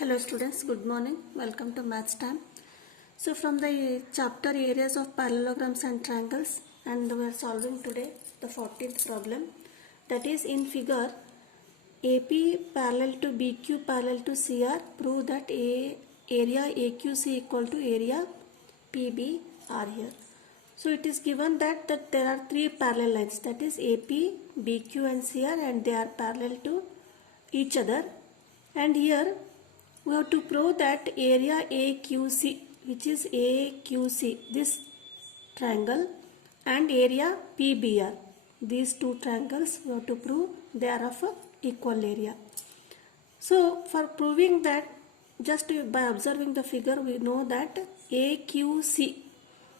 Hello students, good morning. Welcome to Maths Time. So from the chapter areas of parallelograms and triangles, and we are solving today the 14th problem. That is in figure AP parallel to BQ parallel to CR, prove that area AQC equal to area PBR here. So it is given that there are three parallel lines, that is AP, BQ and CR, and they are parallel to each other. And here we have to prove that area AQC, which is AQC, this triangle, and area PBR, these two triangles, we have to prove they are of equal area. So for proving that, just by observing the figure, we know that AQC,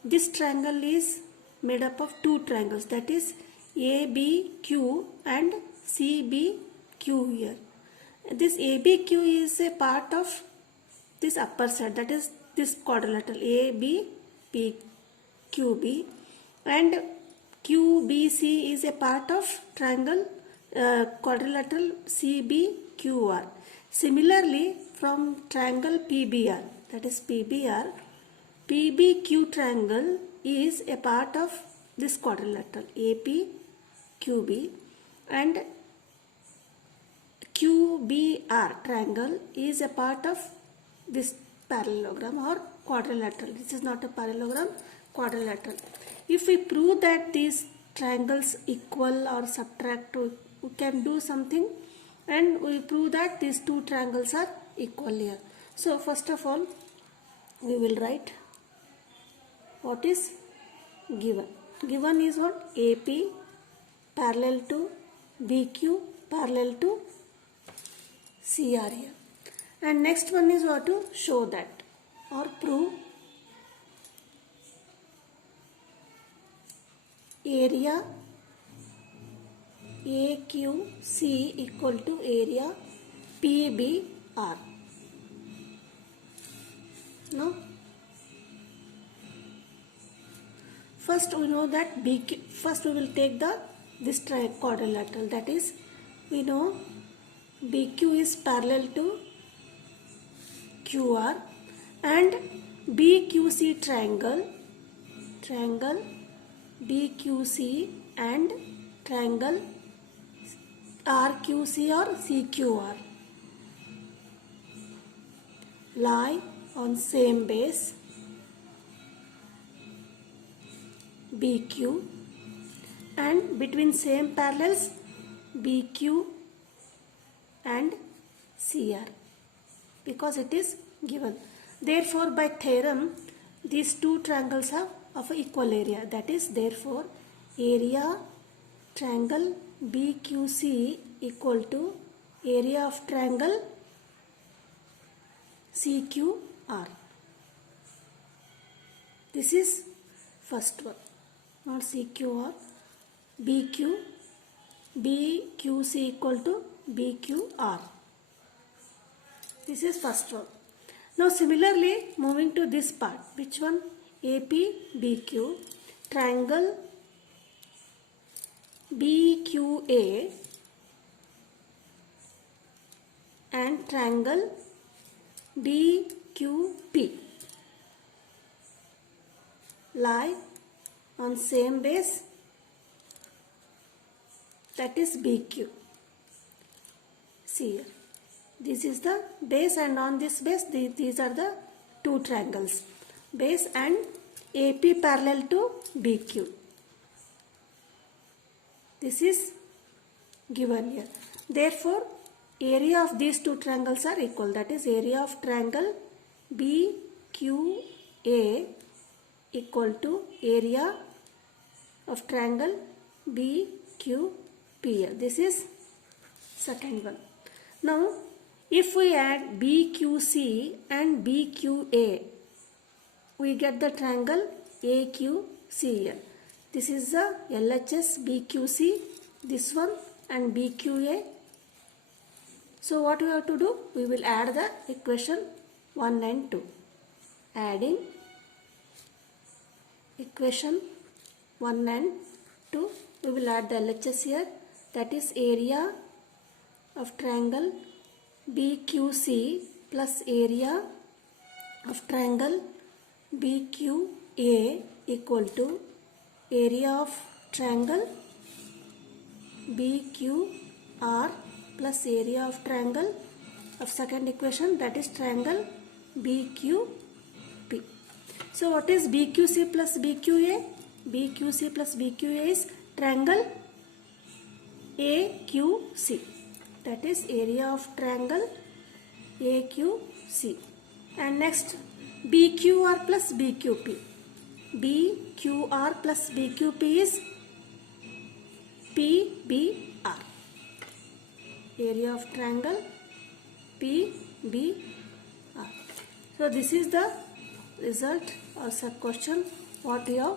this triangle is made up of two triangles, that is ABQ and CBQ here. This ABQ is a part of this upper side, that is this quadrilateral ABPQB, and QBC is a part of triangle quadrilateral CBQR. Similarly, from triangle PBR, that is PBR, PBQ triangle is a part of this quadrilateral APQB, and QBR triangle is a part of this parallelogram or quadrilateral. This is not a parallelogram, quadrilateral. If we prove that these triangles equal or subtract, we can do something, and we prove that these two triangles are equal here. So first of all, we will write what is given. Given is what? AP parallel to BQ parallel to CR here. And next one is what? To show that or prove area AQC equal to area PBR. No? First we know that BQ, first we will take this quadrilateral, that is we know BQ is parallel to QR, and BQC triangle BQC and triangle RQC or CQR lie on same base BQ, and between same parallels BQ and CR, because it is given. Therefore, by theorem, these two triangles are of equal area. That is, therefore, area triangle BQC equal to area of triangle CQR. This is first one, not CQR. BQC equal to BQR. This is first one. Now similarly, moving to this part, which one? APBQ, triangle BQA and triangle BQP lie on same base, that is BQ. See here, this is the base, and on this base these are the two triangles, base and AP parallel to BQ. This is given here. Therefore, area of these two triangles are equal, that is area of triangle BQA equal to area of triangle BQP. This is second one. Now, if we add BQC and BQA, we get the triangle AQC here. This is the LHS BQC, this one, and BQA. So what we have to do? We will add the equation 1 and 2. Adding equation 1 and 2, we will add the LHS here, that is area of triangle BQC plus area of triangle BQA equal to area of triangle BQR plus area of triangle of second equation, that is triangle BQP. So what is BQC plus BQA? BQC plus BQA is triangle AQC, that is area of triangle AQC. And next BQR plus BQP. BQR plus BQP is PBR, area of triangle PBR. So this is the result or sub question what we have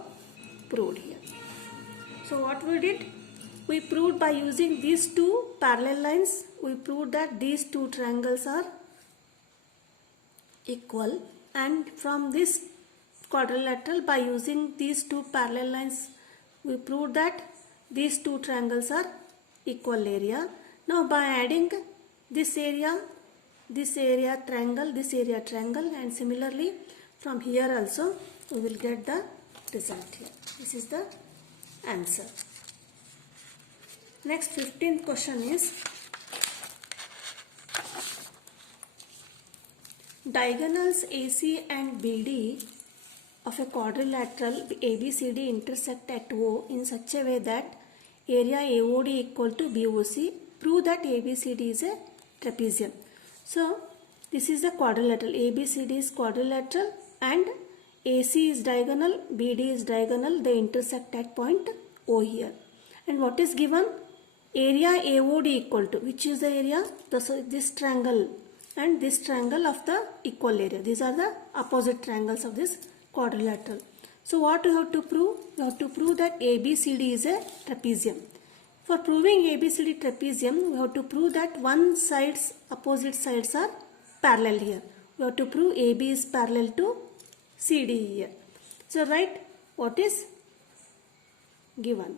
proved here. So what we did? We proved by using these two parallel lines, we proved that these two triangles are equal, and from this quadrilateral by using these two parallel lines we proved that these two triangles are equal area. Now by adding this area triangle, and similarly from here also we will get the result here. This is the answer. Next 15th question is diagonals AC and BD of a quadrilateral ABCD intersect at O in such a way that area AOD equal to BOC. Prove that ABCD is a trapezium. So this is the quadrilateral. ABCD is quadrilateral and AC is diagonal, BD is diagonal. They intersect at point O here. And what is given? Area AOD equal to, which is the area? This triangle and this triangle of the equal area. These are the opposite triangles of this quadrilateral. So what you have to prove? You have to prove that ABCD is a trapezium. For proving ABCD trapezium, we have to prove that one side's opposite sides are parallel here. We have to prove AB is parallel to CD here. So write what is given.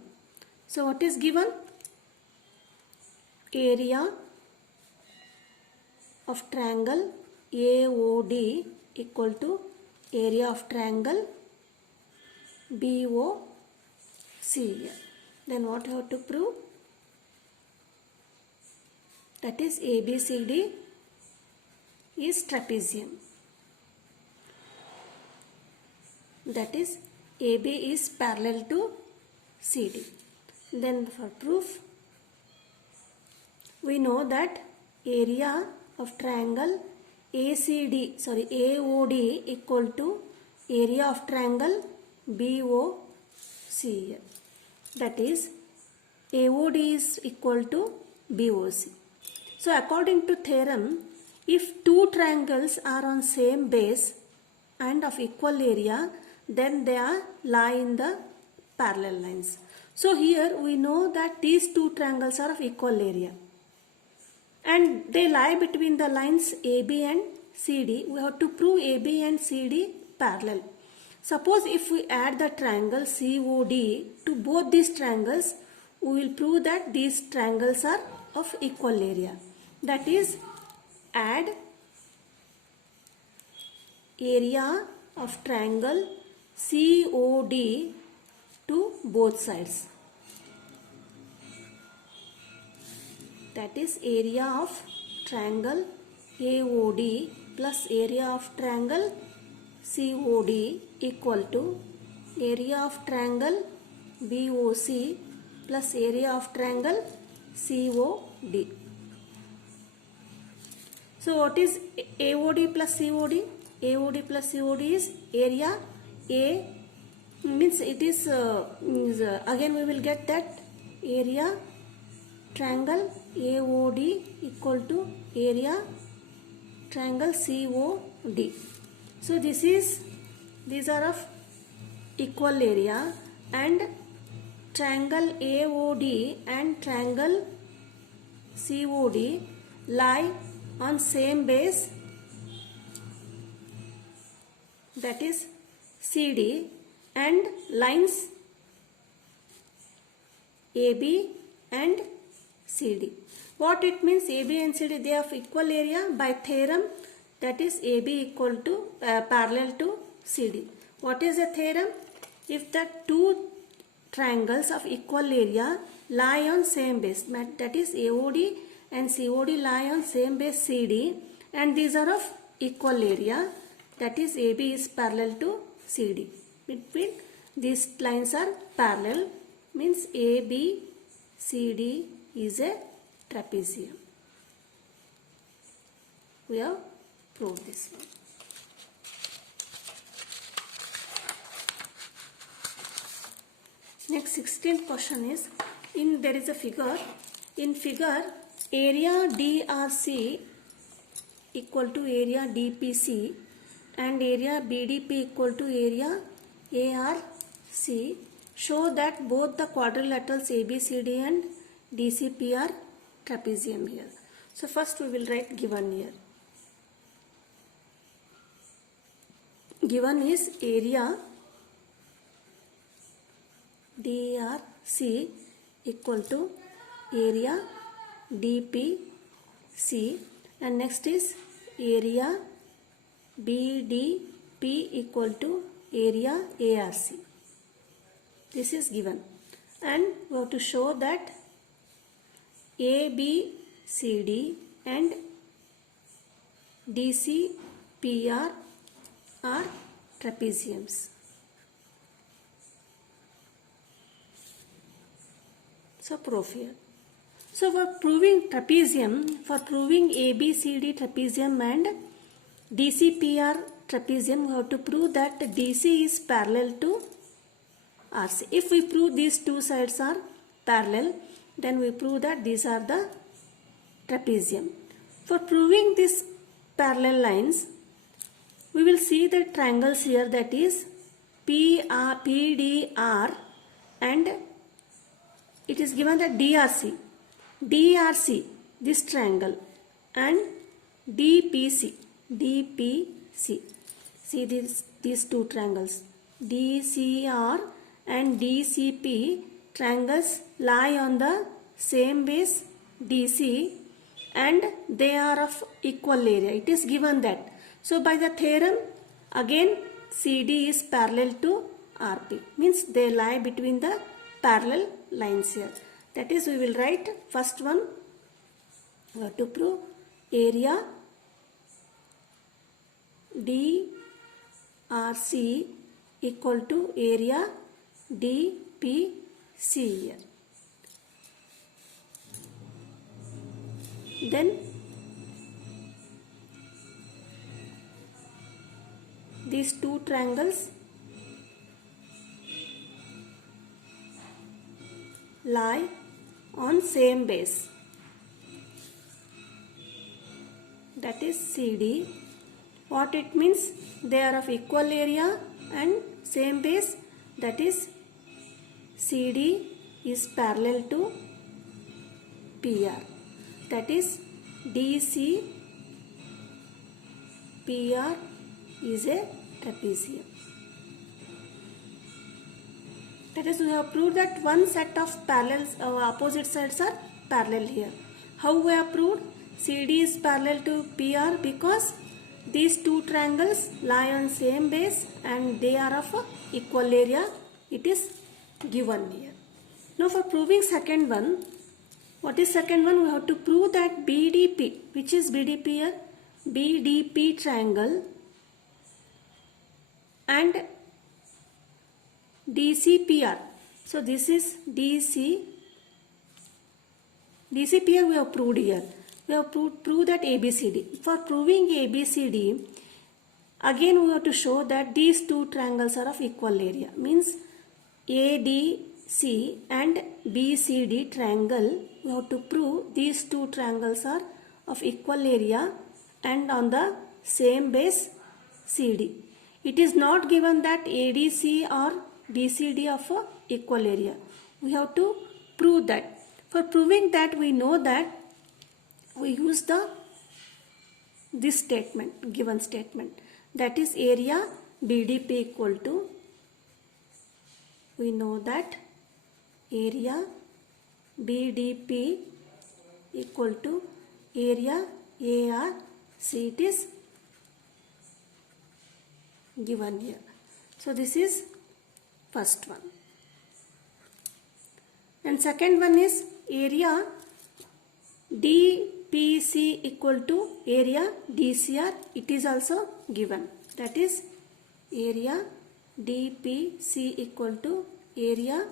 So what is given? Area of triangle AOD equal to area of triangle BOC here. Then what you have to prove? That is ABCD is trapezium. That is AB is parallel to CD. Then for proof, we know that area of triangle AOD equal to area of triangle BOC here. That is AOD is equal to BOC. So according to theorem, if two triangles are on same base and of equal area, then they are lie in the parallel lines. So here we know that these two triangles are of equal area and they lie between the lines AB and CD. We have to prove AB and CD parallel. Suppose if we add the triangle COD to both these triangles, we will prove that these triangles are of equal area. That is, add area of triangle COD to both sides. That is area of triangle AOD plus area of triangle COD equal to area of triangle BOC plus area of triangle COD. So what is AOD plus COD? AOD plus COD is area A, means it is again we will get that area triangle AOD equal to area triangle COD. So these are of equal area, and triangle AOD and triangle COD lie on same base, that is CD, and lines AB and CD. What it means? AB and CD, they are of equal area. By theorem, that is AB equal to parallel to CD. What is the theorem? If the two triangles of equal area lie on same base, that is AOD and COD lie on same base CD, and these are of equal area, that is AB is parallel to CD. Between these lines are parallel, means ABCD is a trapezium. We have proved this one. Next 16th question is, there is a figure. In figure, area DRC equal to area DPC and area BDP equal to area ARC show that both the quadrilaterals ABCD and DCP are trapezium here. So first we will write given here. Given is area DRC equal to area DPC, and next is area BDP equal to area ARC. This is given, and we have to show that ABCD and DCPR are trapeziums. So proof here. So for proving trapezium, for proving ABCD trapezium and DCPR trapezium, we have to prove that DC is parallel to RC. If we prove these two sides are parallel, then we prove that these are the trapezium. For proving these parallel lines, we will see the triangles here, that is PDR, and it is given that DRC, this triangle, and DPC. See these two triangles, DCR and DCP triangles lie on the same base DC, and they are of equal area. It is given that. So by the theorem, again CD is parallel to RP, means they lie between the parallel lines here. That is, we will write first one, we have to prove area DRC equal to area DPC here. Then these two triangles lie on same base, that is CD. What it means? They are of equal area and same base, that is CD is parallel to PR, that is DCPR is a trapezium. That is, we have proved that one set of parallels, opposite sides are parallel here. How we have proved? CD is parallel to PR because these two triangles lie on same base and they are of equal area. It is given here. Now for proving second one, what is second one? We have to prove that BDP, which is BDP here, BDP triangle and DCPR. So this is DCPR we have proved here. We have proved that ABCD. For proving ABCD, again we have to show that these two triangles are of equal area. Means ADC and BCD triangle, we have to prove these two triangles are of equal area and on the same base CD. It is not given that ADC or BCD of equal area. We have to prove that. For proving that, we know that we use this statement, given statement, that is area BDP equal to, we know that area BDP equal to area ARC. It is given here. So this is first one. And second one is area DPC equal to area DCR. It is also given. That is area DPC equal to area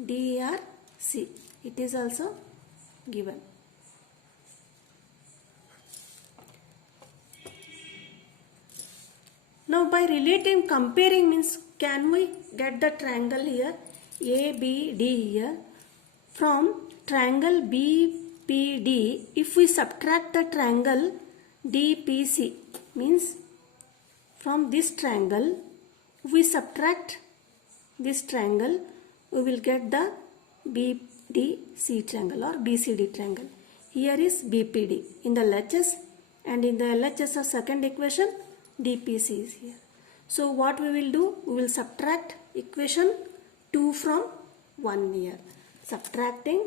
DRC. It is also given. Now by relating, comparing means, can we get the triangle here ABD here from triangle BPD? If we subtract the triangle DPC, means from this triangle, if we subtract this triangle, we will get the BDC triangle or BCD triangle. Here is BPD in the LHS, and in the LHS of second equation DPC is here. So what we will do, we will subtract equation 2 from 1 here. Subtracting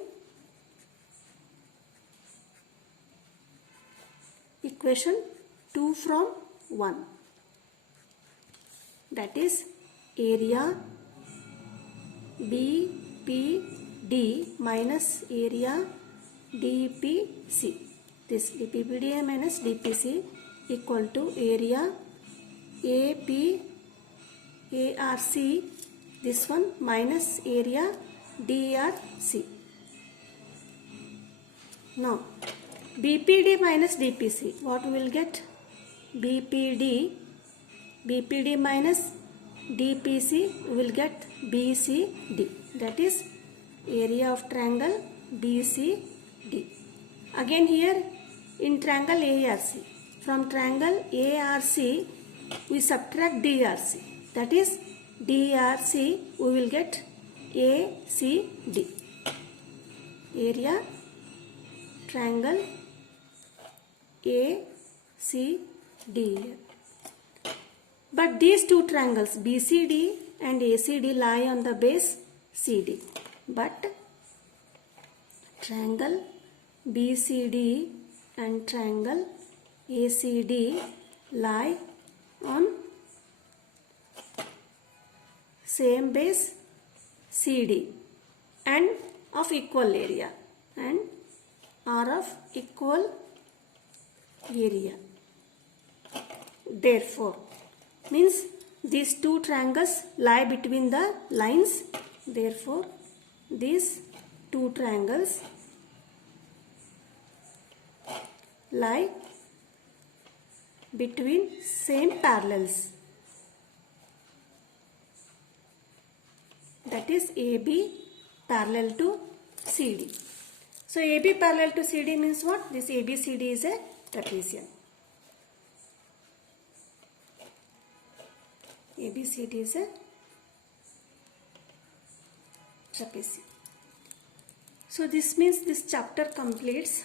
equation 2 from 1. That is area BPD minus area DPC. This BPD minus DPC equal to area ARC, this one, minus area DRC. Now BPD minus DPC, what we will get? BPD minus DPC, we will get BCD. That is area of triangle BCD. Again here in triangle ARC, from triangle ARC we subtract DRC. That is DRC, we will get ACD. Area triangle ACD. But these two triangles BCD and ACD lie on the base CD. But triangle BCD and triangle ACD lie on same base CD and of equal area and are of equal area. Therefore, means these two triangles lie between the lines. Therefore, these two triangles lie between same parallels. That is AB parallel to CD. So AB parallel to CD means what? This ABCD is a trapezium. ABCD is a trapezium. So this means this chapter completes.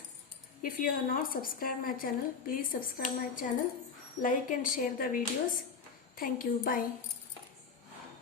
If you are not subscribed my channel, please subscribe my channel, like and share the videos. Thank you. Bye.